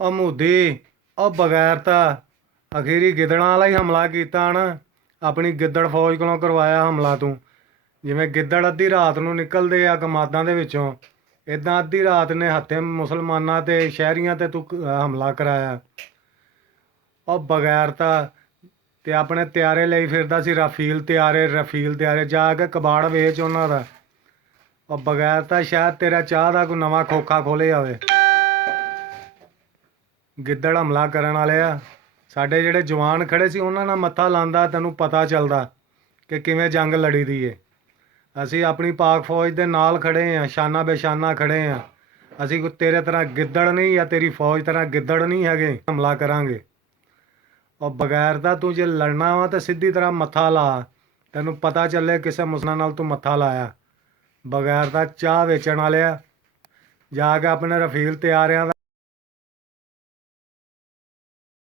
ਉਹ ਮੋਦੀ, ਉਹ ਬਗੈਰਤਾ ਅਖੀਰੀ ਗਿੱਦੜਾਂ ਵਾਲਾ ਹੀ ਹਮਲਾ ਕੀਤਾ ਨਾ। ਆਪਣੀ ਗਿੱਦੜ ਫੌਜ ਕੋਲੋਂ ਕਰਵਾਇਆ ਹਮਲਾ ਤੂੰ। ਜਿਵੇਂ ਗਿੱਦੜ ਅੱਧੀ ਰਾਤ ਨੂੰ ਨਿਕਲਦੇ ਆ ਕਮਾਦਾਂ ਦੇ ਵਿੱਚੋਂ, ਇਦਾਂ ਅੱਧੀ ਰਾਤ ਨੇ ਹੱਥੇ ਮੁਸਲਮਾਨਾਂ ਤੇ ਸ਼ਹਿਰੀਆਂ ਤੇ ਤੂੰ ਹਮਲਾ ਕਰਾਇਆ। ਉਹ ਬਗੈਰਤਾ ਤੇ ਆਪਣੇ ਤਿਆਰੇ ਲਈ ਫਿਰਦਾ ਸੀ, ਰਫੀਲ ਤਿਆਰੇ ਜਾ ਕੇ ਕਬਾੜ ਵੇਚ ਉਹਨਾਂ ਦਾ। ਉਹ ਬਗੈਰਤਾ ਸ਼ਾਇਦ ਤੇਰਾ ਚਾਹ ਦਾ ਕੋਈ ਨਵਾਂ ਖੋਖਾ ਖੋਲ੍ਹਿਆ ਹੋਵੇ। ਗਿੱਦੜ ਹਮਲਾ ਕਰਨ ਵਾਲੇ ਆ। ਸਾਡੇ ਜਿਹੜੇ ਜਵਾਨ ਖੜੇ ਸੀ ਉਹਨਾਂ ਨਾਲ ਮੱਥਾ ਲਾਂਦਾ, ਤੈਨੂੰ ਪਤਾ ਚੱਲਦਾ ਕਿ ਕਿਵੇਂ ਜੰਗ ਲੜੀ ਦੀ ਏ। ਅਸੀਂ ਆਪਣੀ ਪਾਕ ਫੌਜ ਦੇ ਨਾਲ ਖੜੇ ਹਾਂ, ਸ਼ਾਨਾ ਬੇਸ਼ਾਨਾ ਖੜੇ ਹਾਂ। ਅਸੀਂ ਕੋਈ ਤੇਰੇ ਤਰ੍ਹਾਂ ਗਿੱਦੜ ਨਹੀਂ, ਜਾਂ ਤੇਰੀ ਫੌਜ ਤਰ੍ਹਾਂ ਗਿੱਦੜ ਨਹੀਂ ਹੈਗੇ। ਹਮਲਾ ਕਰਾਂਗੇ। ਉਹ ਬਗੈਰਤਾ ਤੂੰ ਜੇ ਲੜਨਾ ਵਾ ਤਾਂ ਸਿੱਧੀ ਤਰ੍ਹਾਂ ਮੱਥਾ ਲਾ, ਤੈਨੂੰ ਪਤਾ ਚੱਲੇ ਕਿਸੇ ਮੁਸਲਮਾਨ ਨਾਲ ਤੂੰ ਮੱਥਾ ਲਾਇਆ। ਬਗੈਰਤਾ ਚਾਹ ਵੇਚਣ ਵਾਲਿਆ, ਜਾ ਕੇ ਆਪਣੇ ਰਫੀਲ ਤਿਆਰਿਆਂ ਦਾ